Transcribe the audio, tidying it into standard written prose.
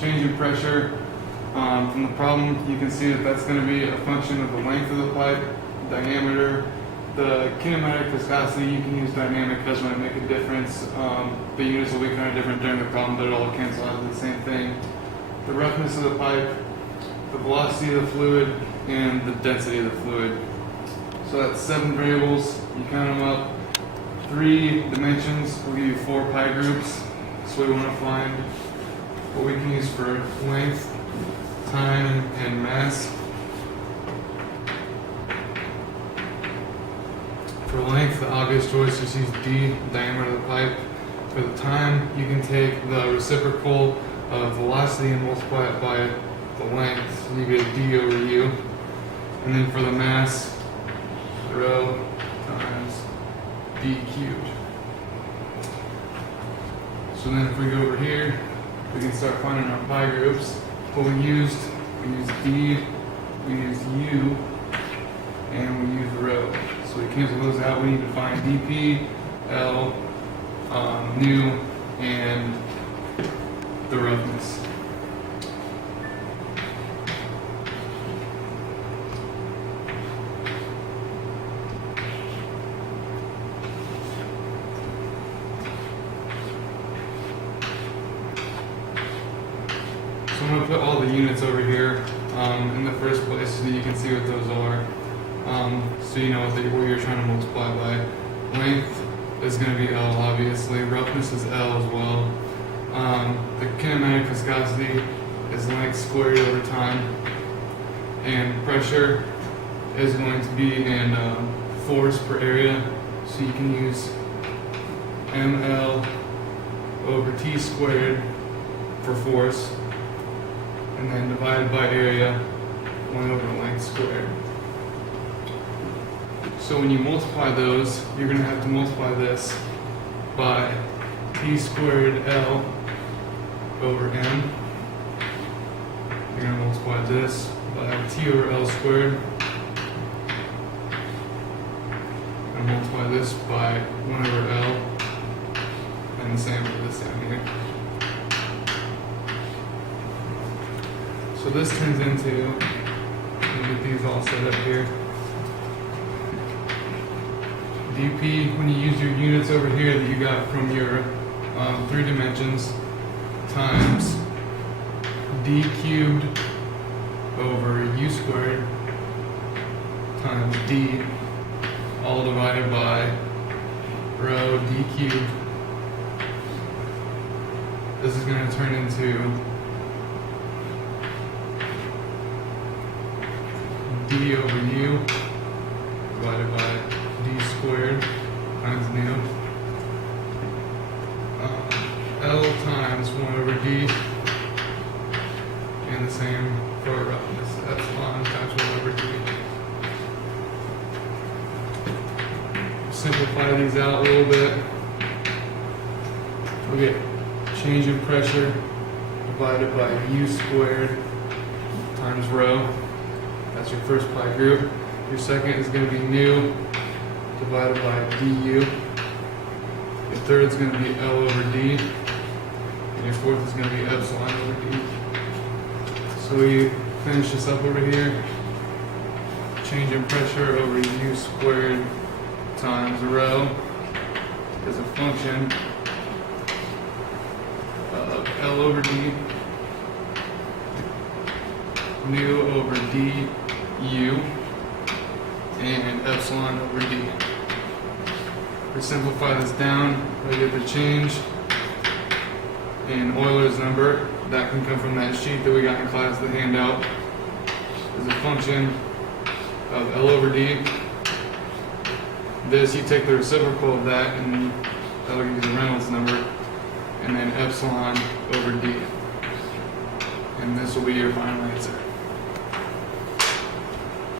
change in pressure. From the problem, you can see that that's going to be a function of the length of the pipe, diameter, the kinematic viscosity. You can use dynamic, doesn't really make a difference. The units will be kind of different during the problem, but it all cancels out to the same thing. The roughness of the pipe, the velocity of the fluid, and the density of the fluid. So that's 7 variables. You count them up. 3 dimensions will give you 4 pi groups. So we want to find what we can use for length, time, and mass. For length, the obvious choice is use d, diameter of the pipe. For the time, you can take the reciprocal of velocity and multiply it by the length, so you get d over u. And then for the mass, rho times d cubed. So then if we go over here, we can start finding our pi groups. What we used d, we used u, and we used rho. So we cancel those out. We need to find dp, L, nu, and the roughness. So I'm going to put all the units over here in the first place so that you can see what those are. So you know what you're trying to multiply by. Length is going to be L, obviously. Roughness is L as well. The kinematic viscosity is length squared over time. And pressure is going to be in force per area. So you can use ml over t squared for force. And then divided by area, 1 over length squared. So when you multiply those, you're going to have to multiply this by t squared L over m. You're going to multiply this by t over L squared. And multiply this by 1 over L. And the same for this down here. So this turns into, let me get these all set up here. dp, when you use your units over here that you got from your 3 dimensions, times d cubed over u squared times d, all divided by rho d cubed. This is going to turn into d over u divided by d squared times nu. L times 1 over d, and the same for roughness, epsilon times 1 over d. Simplify these out a little bit. We get change in pressure divided by u squared times rho. That's your first pi group. Your second is going to be nu divided by du. Your third is going to be L over d. And your fourth is going to be epsilon over d. So we finish this up over here. Change in pressure over u squared times rho is a function of L over d, nu over du, and epsilon over d. We simplify this down, we get the change in Euler's number. That can come from that sheet that we got in class, the handout. Is a function of L over d. This, you take the reciprocal of that, and that'll give you the Reynolds number, and then epsilon over d. And this will be your final answer.